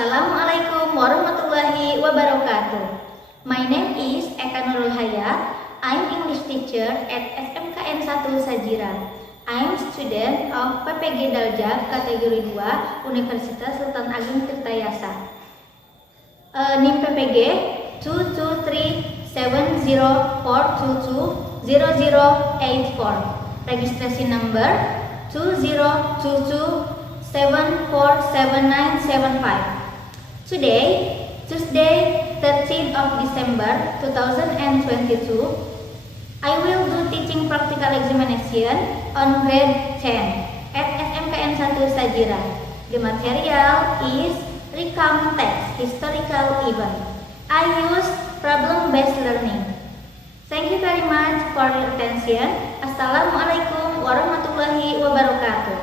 Assalamualaikum warahmatullahi wabarakatuh. My name is Eka Nurul Hayat. I'm English teacher at SMKN 1 Sajira. I'm student of PPG Dalja kategori 2 Universitas Sultan Ageng Tirtayasa. NIM PPG 2237042200084. Registrasi number 2022747975. Today, Tuesday, 13th of December 2022, I will do teaching practical examination on grade 10 at SMKN 1 Sajira. The material is recount text, historical event. I use problem-based learning. Thank you very much for your attention. Assalamualaikum warahmatullahi wabarakatuh.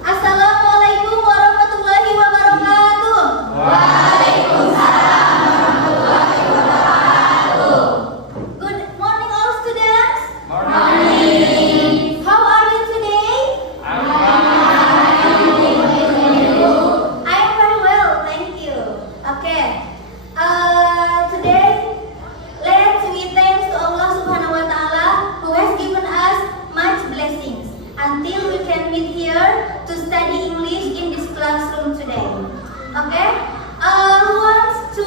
Assalamualaikum warahmatullahi wabarakatuh. Waalaikumsalam warahmatullahi wabarakatuh. Good morning all students. Morning. How are you today? I'm very well, thank you. Okay. Today let's we thanks to Allah Subhanahu wa taala who has given us much blessings until we can meet here to study English in this classroom today. Okay? Who wants to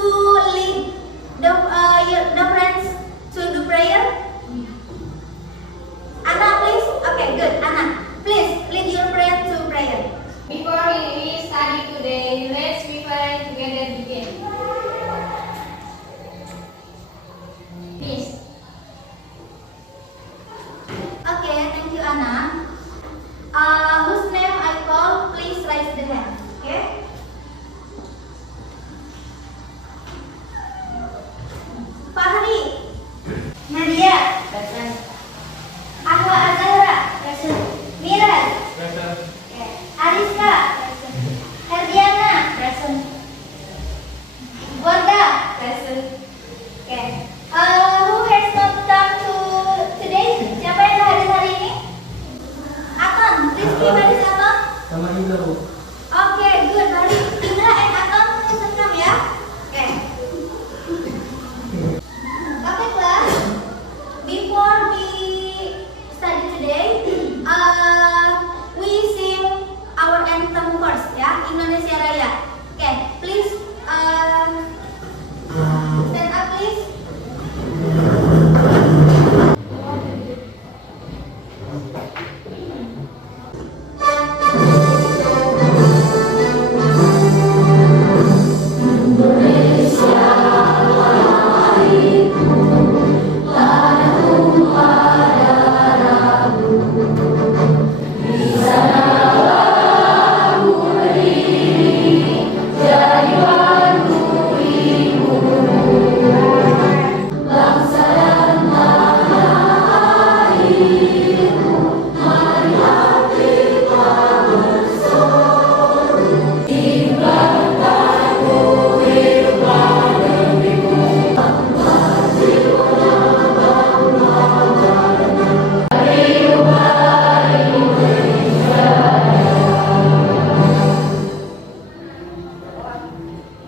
lead the friends to do prayer? Anna, please. Okay, good. Anna, please lead your friend to prayer. Before we study today, let's prepare together begin. Please. Okay, thank you, Anna. Whose name I call, please raise the hand. Okay? Fahri. Nadia. Present. Ahwa Azahra. Miras. Present. Okay. Ariska. Herdiana. Present. Warda. Present. Okay. Who has not come to today? Siapa yang tak hadir hari ini? Aton, please give Haris Aton. Sama Indra, Bu. Okay, good. Hari Indra and Aton please come ya. Okay. Okay, class. Before we study today, we sing our anthem first ya, Indonesia Raya. Okay, please stand up please.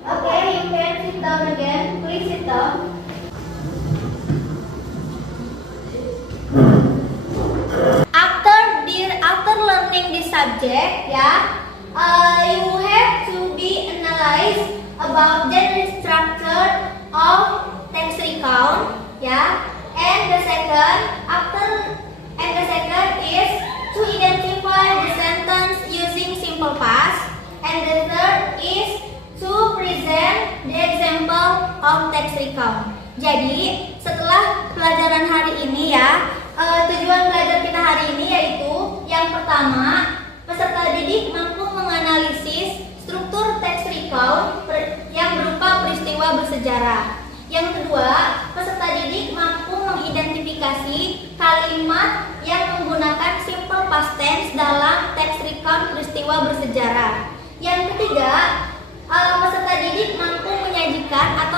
Okay, you can sit down again. Please sit down. After learning this subject, you have to be analyzed about general structure of text recount, And the second is to identify the sentence using simple past, and the third is to present the example of text recount. Jadi setelah pelajaran hari ini tujuan belajar kita hari ini yaitu yang pertama, peserta didik mampu menganalisis struktur text recount yang berupa peristiwa bersejarah. Yang kedua, peserta didik mampu mengidentifikasi kalimat yang menggunakan simple past tense dalam text recount peristiwa bersejarah. Yang ketiga, peserta didik mampu menyajikan atau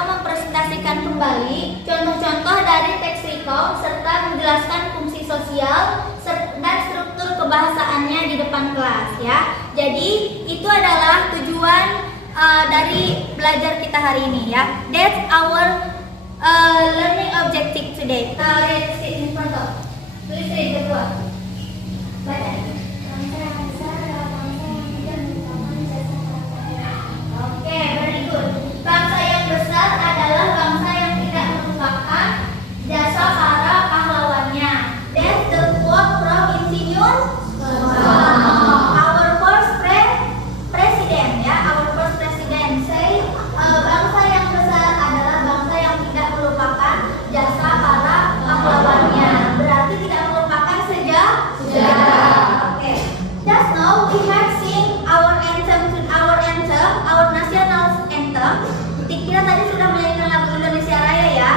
recount serta menjelaskan fungsi sosial dan struktur kebahasaannya di depan kelas ya. Jadi itu adalah tujuan dari belajar kita hari ini ya. That's our learning objective today. Let's sit in front of. Please read the book. Baca. Oke, very good. Bangsa yang besar adalah bangsa yang tidak melupakan jasa para pahlawannya. That's the quote from Insinyur our first president ya. Our first president say bangsa yang besar adalah bangsa yang tidak melupakan jasa para pahlawannya. Berarti tidak melupakan sejarah. Oke. Just now we have seen our national anthem. Kita tadi sudah menyanyikan lagu Indonesia Raya ya.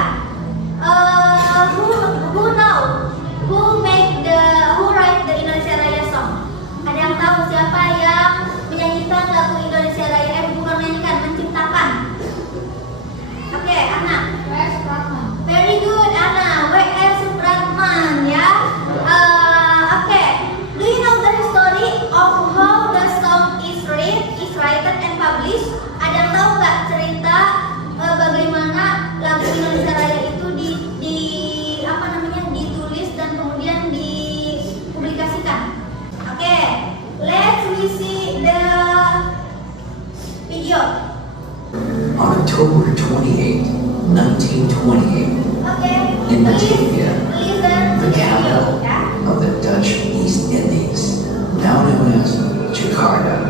Who write the Indonesia Raya song? Ada yang tahu siapa yang menyanyikan lagu Indonesia Raya? Bukan menyanyikan, menciptakan. Oke, Ana. W.R. Supratman. Very good, Ana. W.R. Supratman ya. Oke. Do you know the history of how the song is written and published? Ada yang tahu nggak cerita bagaimana lagu Indonesia Raya itu ditulis dan kemudian dipublikasikan? Oke, let's see the video. On October 28, 1928, Oke, in please Batavia, listen to the the video capital ya. of the Dutch East Indies, now known as Jakarta,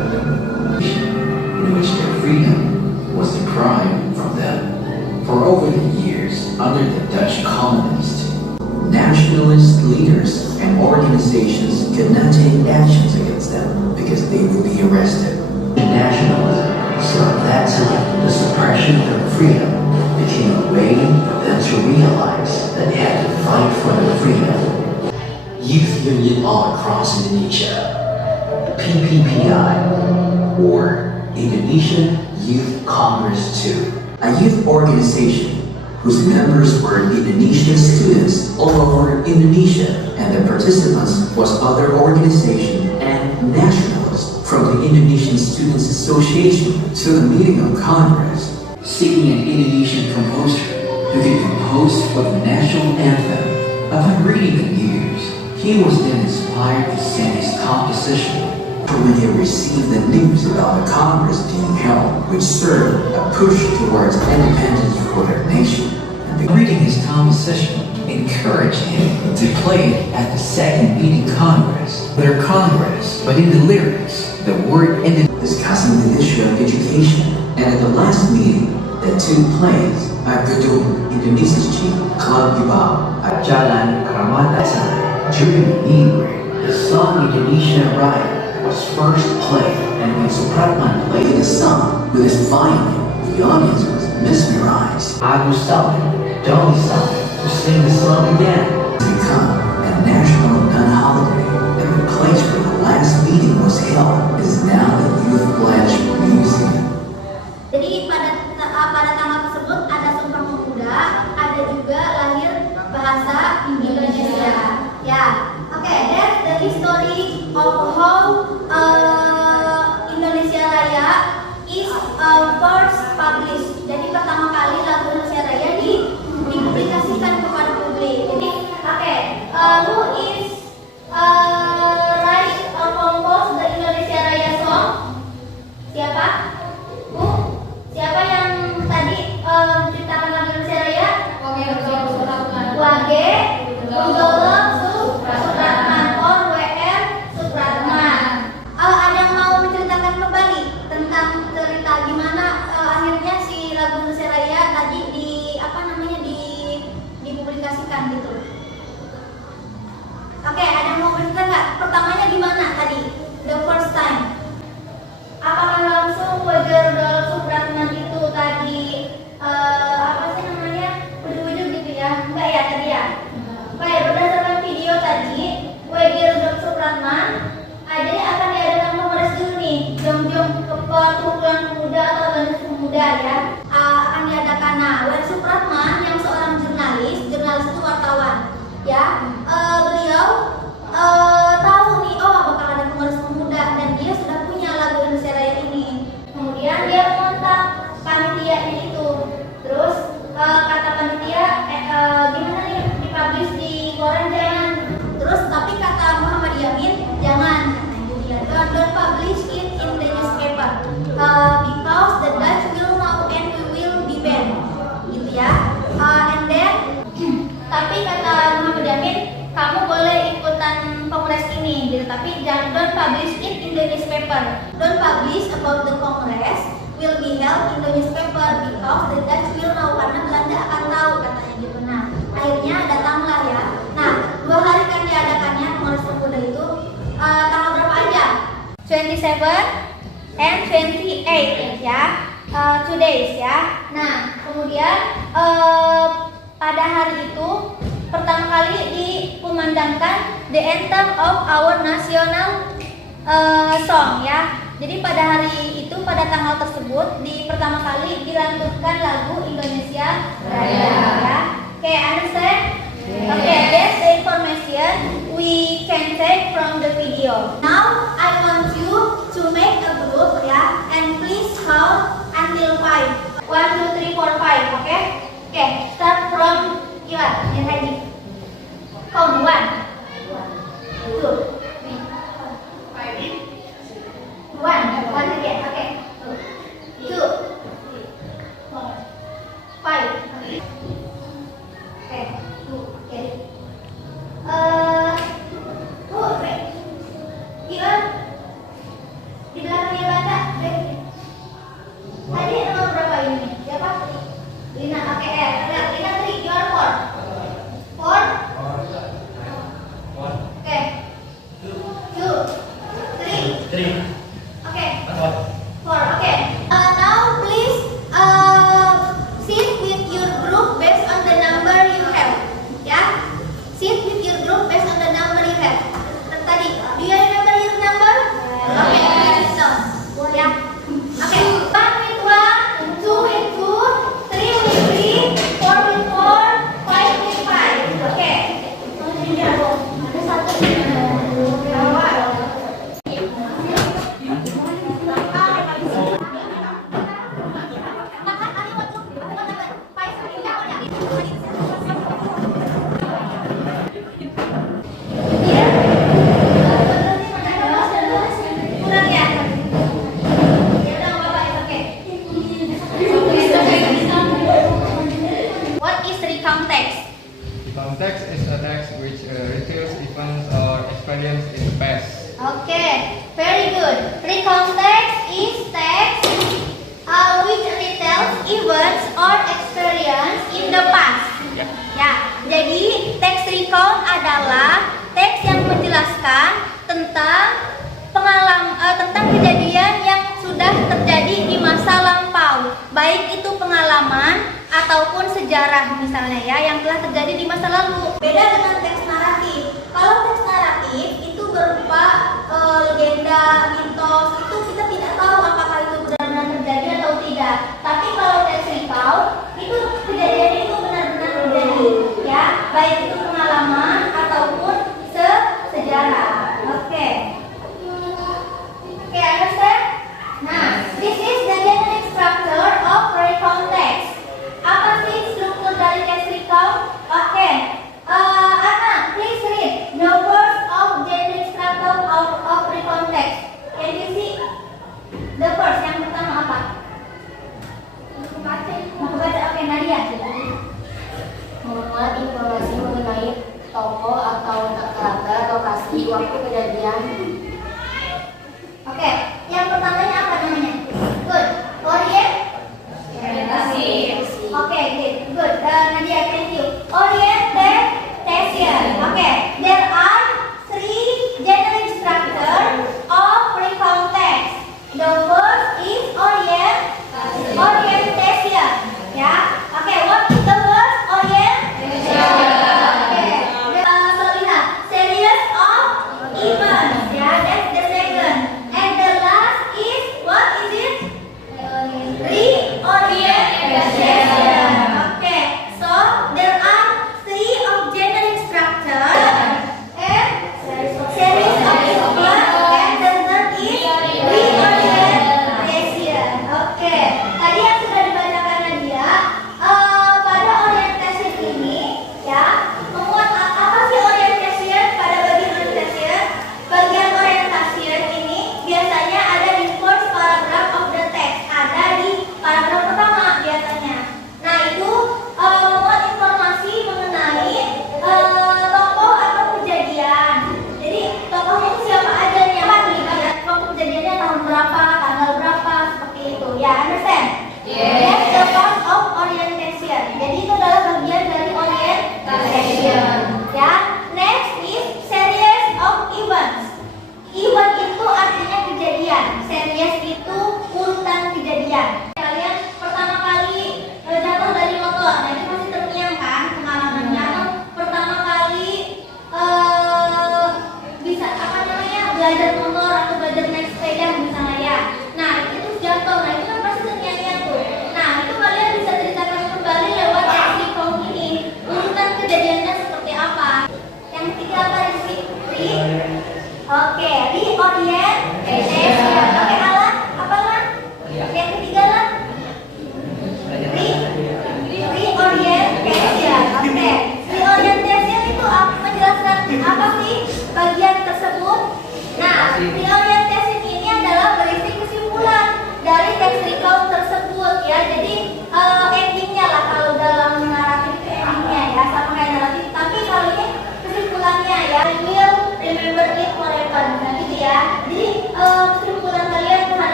in which their freedom was deprived from them. For over the years, under the Dutch colonists, nationalist leaders and organizations could not take actions against them because they would be arrested. Nationalism, so at that time, the suppression of their freedom became a way for them to realize that they had to fight for their freedom. Youth Union all across Indonesia, PPPI, or Indonesian Youth Congress II, a youth organization whose members were Indonesian students all over Indonesia, and the participants was other organizations and nationalists from the Indonesian Students Association to the meeting of Congress, seeking an Indonesian composer who could compose for the national anthem. Upon reading the news, he was then inspired to send his composition. When he received the news about the Congress being held, which served a push towards independence for their nation, and reading his composition encouraged him to play it at the second meeting Congress. Their Congress, but in the lyrics, the word ended discussing the issue of education. And at the last meeting that took place at Gedung Indonesia's Chief Club Ibau at Jalan Karamat, during the meeting, the song Indonesia Raya was first played, and when Supratman played the song with his violin, the audience was mesmerized. I was summoned, Dolly summoned, to sing the song again. It's become a national non-holiday, and the place where the last meeting was held is now the Youth Pledge Museum. Jadi pada tanggal tersebut ada Sumpah Pemuda, ada juga lahir bahasa Indonesia. Ya, oke, that's the history of how Indonesia Raya is first published. Jadi pertama kali lagu Indonesia Raya dipublikasikan kepada publik. Jadi, oke, who is write or compose the Indonesia Raya song? Siapa? Bu? Siapa yang tadi menciptakan lagu Indonesia Raya? Wage Rudolf Supratman or W.R. Supratman. Ada yang mau menceritakan kembali tentang cerita gimana akhirnya si lagu Indonesia Raya tadi dipublikasikan gitu. Oke, ada yang mau bercerita nggak? Pertamanya gimana tadi? The first time. Apakah langsung W.R. Rudolf Supratman itu tadi ujuk-ujuk gitu ya? Enggak ya tadi ya? Oke, berdasarkan video tadi W.R. Rudolf Supratman jadi akan diadakan kongres dulu nih, jom-jom perkumpulan pemuda atau organisasi pemuda ya, akan diadakan. Nah, W.R. Supratman yang seorang jurnalis itu wartawan. publish it in the newspaper. Don't publish about the Congress will be held in the newspaper because the Dutch will know, karena Belanda akan tahu katanya gitu. Nah, akhirnya datanglah ya. Nah, 2 hari kan diadakannya Kongres Pemuda itu tanggal berapa aja? 27 and 28 ya. 2 days ya. Nah, kemudian pada hari itu pertama kali dikumandangkan the anthem of our national song ya. Jadi pada hari itu, pada tanggal tersebut, pertama kali dilantunkan lagu Indonesia Raya ya. Okay, understand? Okay, that's the information we can take from the video. Now I want you to make a group ya, and please count until 5. 1, 2, 3, 4, 5. Okay? Okay, start from Iwan, yang tadi. Count 1, 2, 1 again. Okay. 2, 5. Okay. 2. Okay. Iwan di belakangnya Baca. Tadi nomor berapa ini? Siapa? Lina. Oke. Lina 3. You are 4. 4. Oke. 2, 3. Okay. 4. Okay. Now please sit with your group based on the number you have. Yeah. Sit with your group based on the number you have. Tadi, do you remember your number? Okay. So, yeah. Okay. 1 with 1, 2 with 2, 3 with 3, 4 with 4, 5 with 5. Okay. Ada satu. What is recount text? Recount text is a text which reveals events or experience in the past. Okay, very good. Recount text is text which retells events or experience in the past. Ya, jadi teks recount adalah teks yang menjelaskan tentang tentang kejadian yang sudah terjadi di masa lampau, baik itu pengalaman ataupun sejarah misalnya ya, yang telah terjadi di masa lalu. Beda dengan teks naratif. Kalau teks naratif itu berupa legenda, mitos, itu kita tidak tahu apakah itu benar-benar terjadi atau tidak. Tapi kalau teks recount itu kejadian itu benar-benar terjadi ya, baik itu pengalaman ataupun sejarah. Oke. Oke, understand? Nah, this is the generic structure of recount text. Apa sih struktur dari text recount? Oke. Anna, please read the first of generic structure of recount text. Can you see? The first, yang pertama apa? Mau baca? Oke, Nadia. Memuat informasi mengenai tokoh atau kata lokasi waktu kejadian. Oke, yang pertamanya apa namanya? Good. Orientasi. Oke, good. Nadia, thank you. Orientation. Oke, there are 3 generic structure of recount text. The first is orientation. Ya. Oke, what is the first? Orientation. Oke. So lihat, series of events. Ya, that's the second. And the last is, what is it? Reorientation. Okay, so there are 3 of generic structure and series of events, and the third is reorientation. Okay, tadi yang sudah dibacakan Nadia, pada orientation ini ya, memuat apa sih orientation? Pada bagian orientation, bagian orientation ini biasanya ada di first paragraph of the text, ada di paragraf pertama biasanya.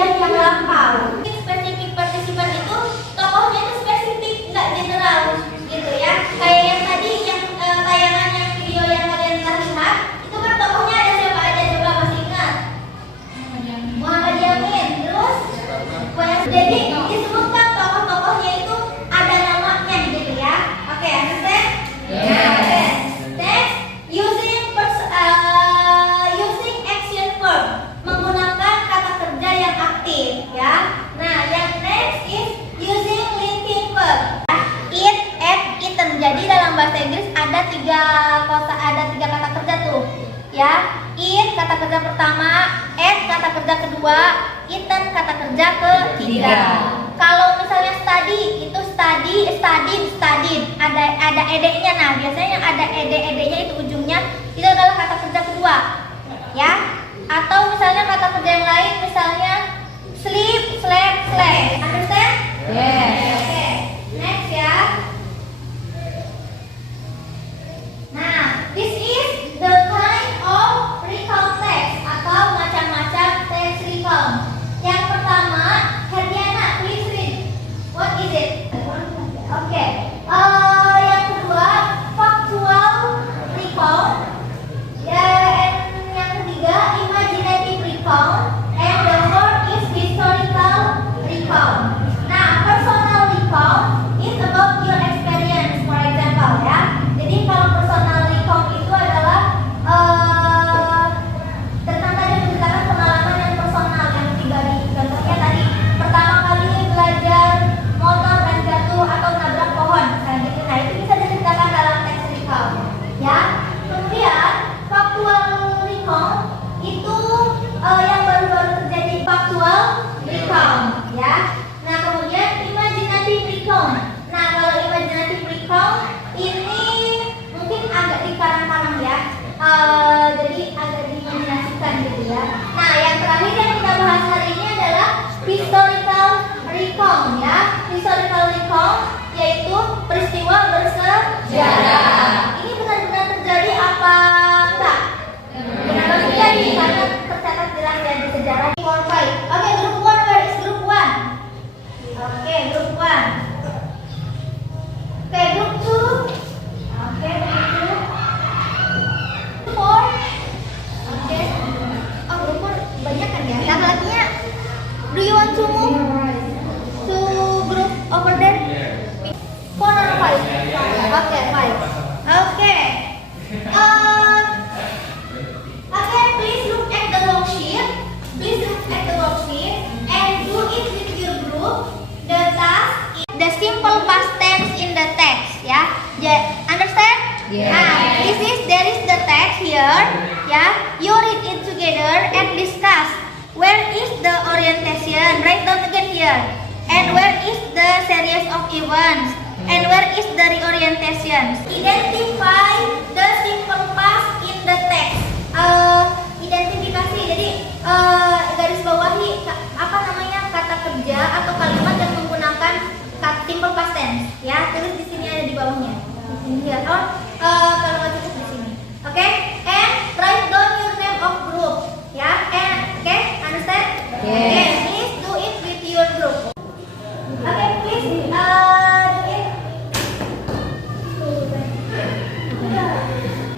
kejadian yang lampau. Spesifik partisipan itu tokohnya itu spesifik, nggak general gitu ya. Kayak yang tadi yang tayangan yang video yang kalian telah lihat itu kan tokohnya ada siapa aja, coba masih ingat? Muhammad Yamin, terus jadi disebutkan tokoh-tokohnya itu ada namanya gitu ya. Oke, understand? Oke. Next, using action verb, menggunakan kata kerja yang aktif ya. Nah, yang next is using linking verb. Eat, ate, eaten. Jadi dalam bahasa Inggris ada tiga kata kerja tuh ya. Eat kata kerja pertama, ate kata kerja kedua, eaten kata kerja ketiga. Kalau misalnya study itu studied, ada edeknya. Nah, biasanya yang ada edeknya itu ujungnya itu adalah kata kerja kedua ya. Atau misalnya kata kerja yang lain, misalnya sleep, slept, slept. Understand? Yes. Oke. Next ya. Nah, this is the kind of recount text atau macam-macam text recount. Yang pertama, Herdiana, please read. What is it? Oke. Yang kedua, factual recount. And yang ketiga, imaginative recount. And the fourth is historical recount. Nah, personal recount is about your experience, for example ya. Jadi kalau personal recount itu adalah tentang tadi menceritakan pengalaman yang personal yang pribadi. Contohnya tadi pertama kali belajar motor dan jatuh atau nabrak pohon, kayak gitu. Nah, itu bisa diceritakan dalam teks recount ya. Kemudian factual recount itu yang baru-baru terjadi, factual recount ya. Nah, kemudian imaginative recount. Nah, kalau imaginative recount ini mungkin agak dikarang-karang ya. Jadi agak diimajinasikan gitu ya. Nah, yang terakhir yang kita bahas hari ini adalah historical recount ya. Historical recount yaitu peristiwa bersejarah. Ini benar-benar terjadi apa enggak? Benar terjadi karena tercatat jelas ya di sejarah. Oke, group 1, where is group 1? Oke, group 1. Oke, group 2. Oke, group 2. 4. Oke. Oh, group 4 banyak kan ya? Laki-lakinya, do you want to move to group over there? 4 or 5? Oke, 5. Oke. Again, please look at the worksheet. Please look at the worksheet and do it with your group. The task is the simple past tense in the text. Ya, understand? Yes. There is the text here. Ya, you read it together and discuss. Where is the orientation? Write down again here. And where is the series of events? And where is the reorientation? Identify the simple past in the text. Identifikasi. Jadi garis bawahi apa namanya kata kerja atau kalimat yang menggunakan simple past tense. Ya, tulis di sini, ada di bawahnya. Di sini ya. Kalau nggak cukup di sini. Oke? And write down your name of group. Ya. And understand? Yes. Okay, please do it with your group. Okay, please do it.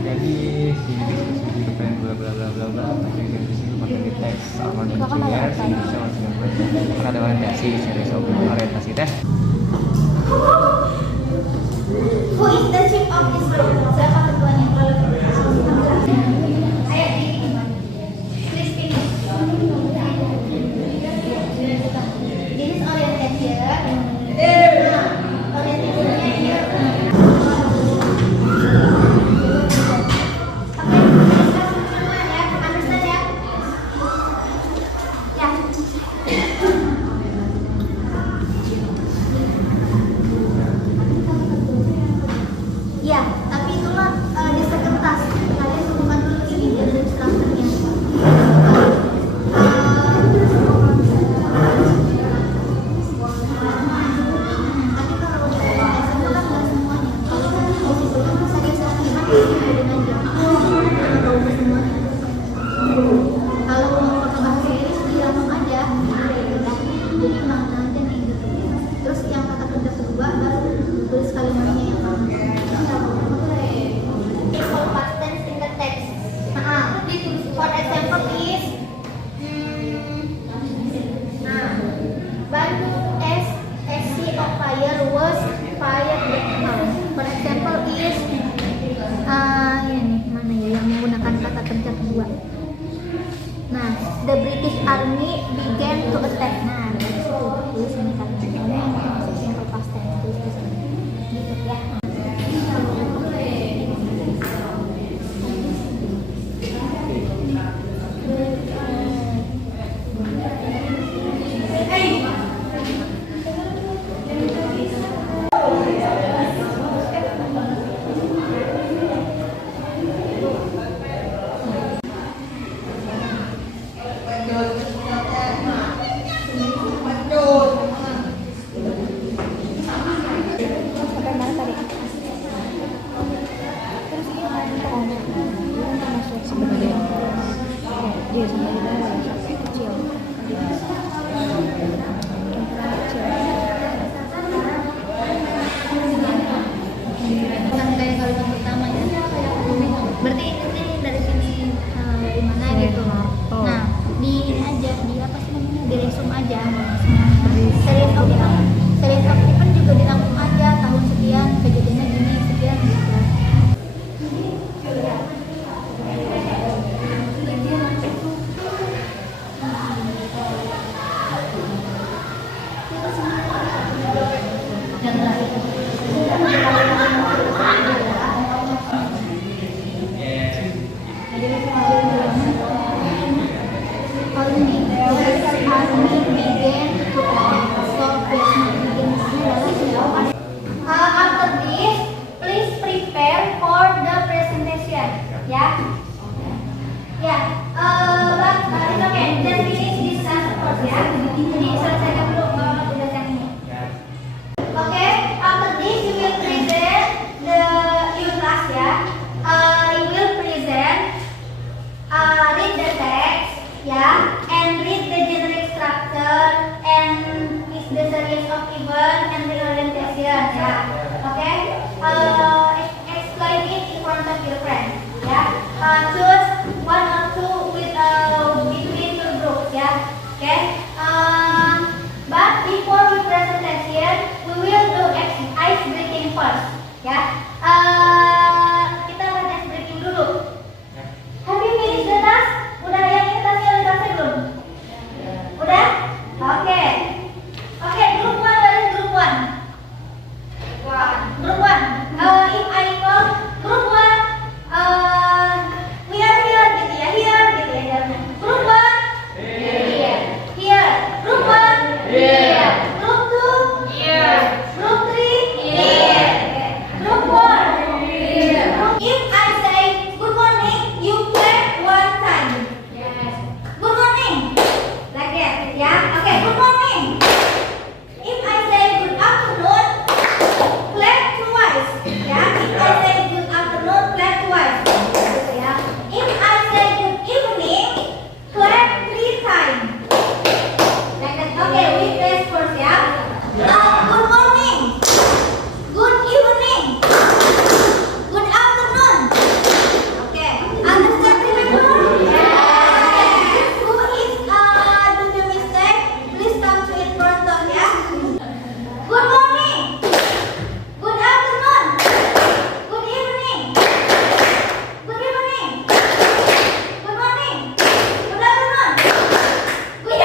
Jadi di diskusi depan bla bla bla bla bla, masih di sini pakai teks sama dengan Indonesia masih karena ada orientasi series of orientasi tes. Who is the chief of this group? Siapa ketuanya? Ayo please finish. This is orientation. Orientationnya here. tahu bilang series of event juga dirangkum aja tahun sekian kejadiannya gini sekian gitu. After this, please prepare for the presentation. Ya, ya. But it's okay. Just finish this task first ya. Jadi selesaikan dulu tugas yang ini. Okay. After this, you will present your class ya. You will present, read the text ya, and read the generic structure and is the series of event and the orientation ya. Okay. Explain it in front of your friends ya. Choose one or two with between your groups ya. Okay. But before we presentation, we will do ice breaking first ya. Kita akan ice breaking dulu. Have you finished the task? Udah yang ini tasnya udah selesai belum? Udah? Oke. Oke, group 1 dari group 1. Group 1. If I call group 1, we are here gitu ya, here gitu ya jalannya. Group 1, here. Here. Group 1, here. Group 2, here. Group 3, here. Group 4, here. If I say good morning, you clap one time. Yes. Good morning. Like that, ya. Okay, good morning. If I say good afternoon, clap twice. Ya. If I say good afternoon, clap twice. Gitu ya. If I say good evening, clap 3 times. Like that. Okay, we press first ya. Good morning. Good evening. Good afternoon. Okay. Understand, remember? Yes. Who is do the mistake? Please come to in front of ya. Good morning. Good afternoon. Good evening. Good evening. Good morning. Good afternoon. Good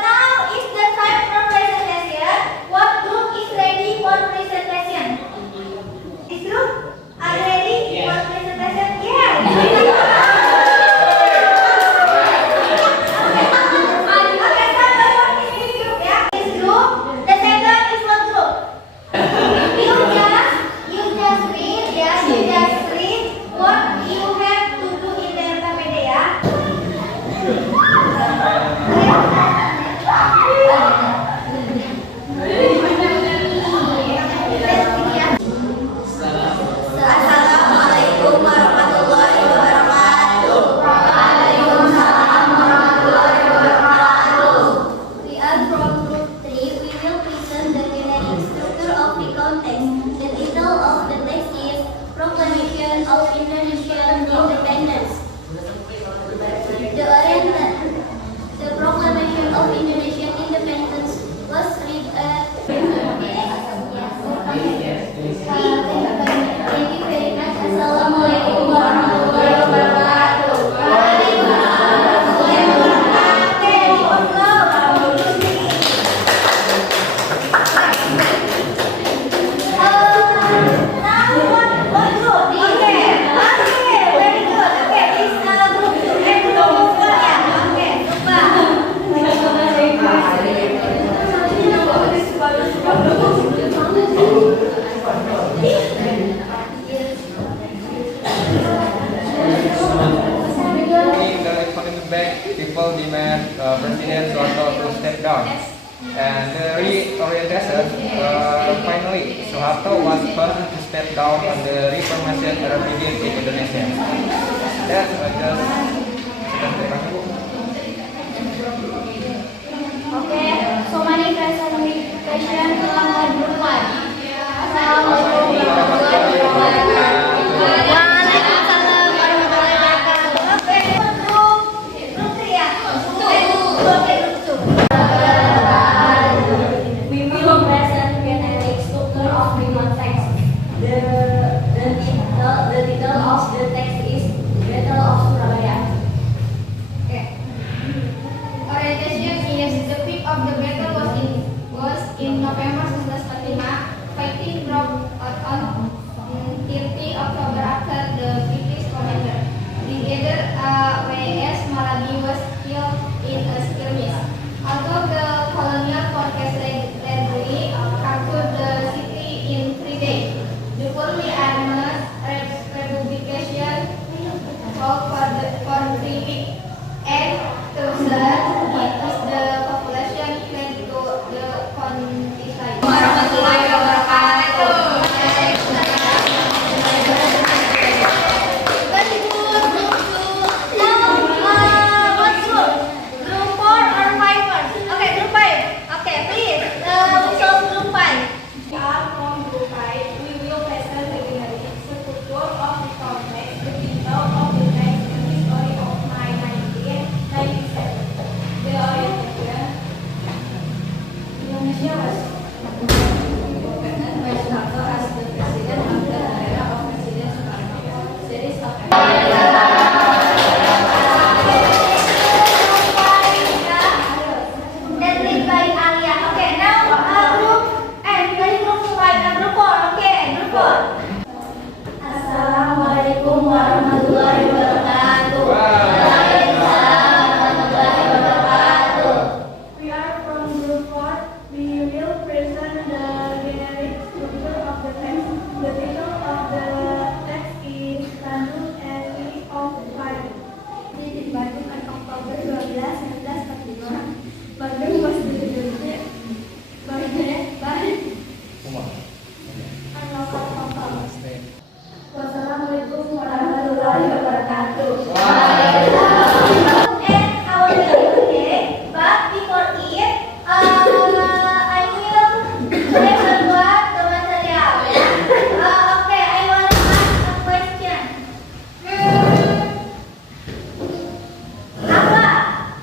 now is the time for presentation. What group is ready for presentation? This group are ready for presentation? Yeah. Okay, start by one in this group ya. This group, the second is what group? You just read ya. You just read what you have to do in the LKPD ya. Assalamualaikum warahmatullahi wabarakatuh. Waalaikumsalam warahmatullahi wabarakatuh. We are from group 3. We will present the generic structure of the context. The title of the text is Proclamation of Indonesian Independence. The Proclamation of Indonesian Independence was read at Thank you very much. Assalamualaikum warahmatullahi wabarakatuh. Waalaikumsalam warahmatullahi People demand President Soeharto to step down, and the reorientation finally Soeharto was forced to step down on the reformation regime in Indonesia. That's just Okay, so many presentation telah berbuat. Assalamualaikum warahmatullahi wabarakatuh. Waalaikumsalam warahmatullahi wabarakatuh. Okay, group every week. And third, it is the population plan to the countryside. Warahmatullahi wabarakatuh. Very good. Group 2. Now, what group? Group 4 or 5 first? Okay, group 5. Okay, please. We show group 5. We are from Group 5. We will present the generic structure of the complex, the window of the text, and the story of my 1997. The orientation. Indonesia was recognized by Soeharto as the president of the era of President Soekarno. Series of That lead by Alia. Okay, now group dari group 5 group 4. Okay, group 4. Assalamualaikum warahmatullahi wabarakatuh. Waalaikumsalam warahmatullahi wabarakatuh. We are from Group 4. We will present the generic structure of the text. The title of the text is Bandung and we of Fire. Di Bandung on Oktober 12, 1945. Bandung was divided by local people. Wassalamualaikum warahmatullahi wabarakatuh. And our day today, but before it, I will buat the material. Okay, I want to ask a question.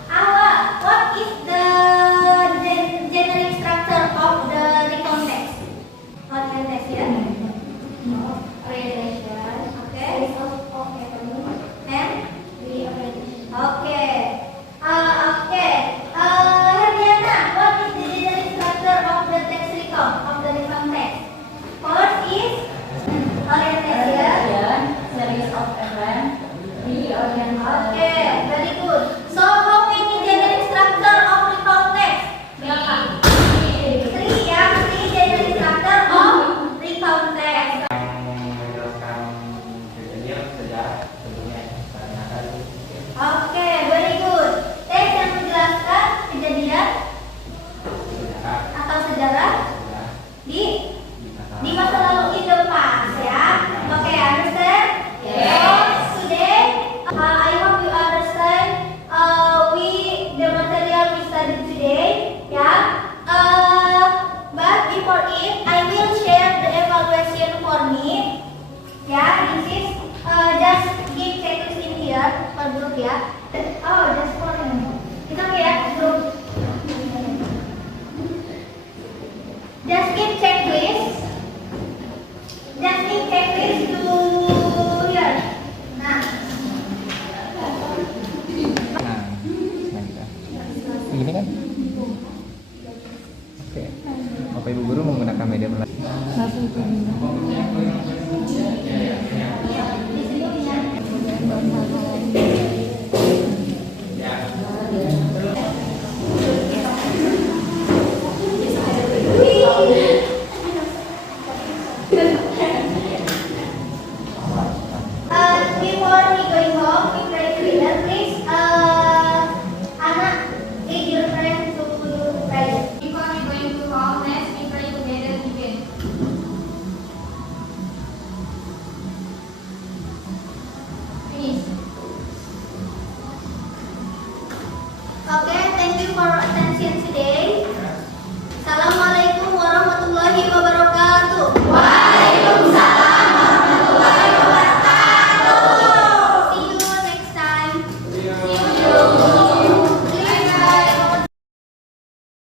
Awa, what is the generic structure of the recount text? Orientation. Orientation. Okay. And okay. Herdiana, what is the generic structure of the text recount of the recount text? First is orientation. Series of events, reorientation. Okay, very good. So how many generic structure of recount text? Three ya, three generic structure of recount text. Menjelaskan kejadian sejarah tentunya ternyata itu. Oke, very good. Teks yang menjelaskan kejadian atau sejarah di masa lalu in the past ya. Oke, understand? Yes. So today, I hope you understand. The material we studied today, yeah. But before it, I will share the evaluation for me. Yeah, this is just give checklist in here per group ya. Oh, just for me. It's okay ya, group. Just give checklist. Just give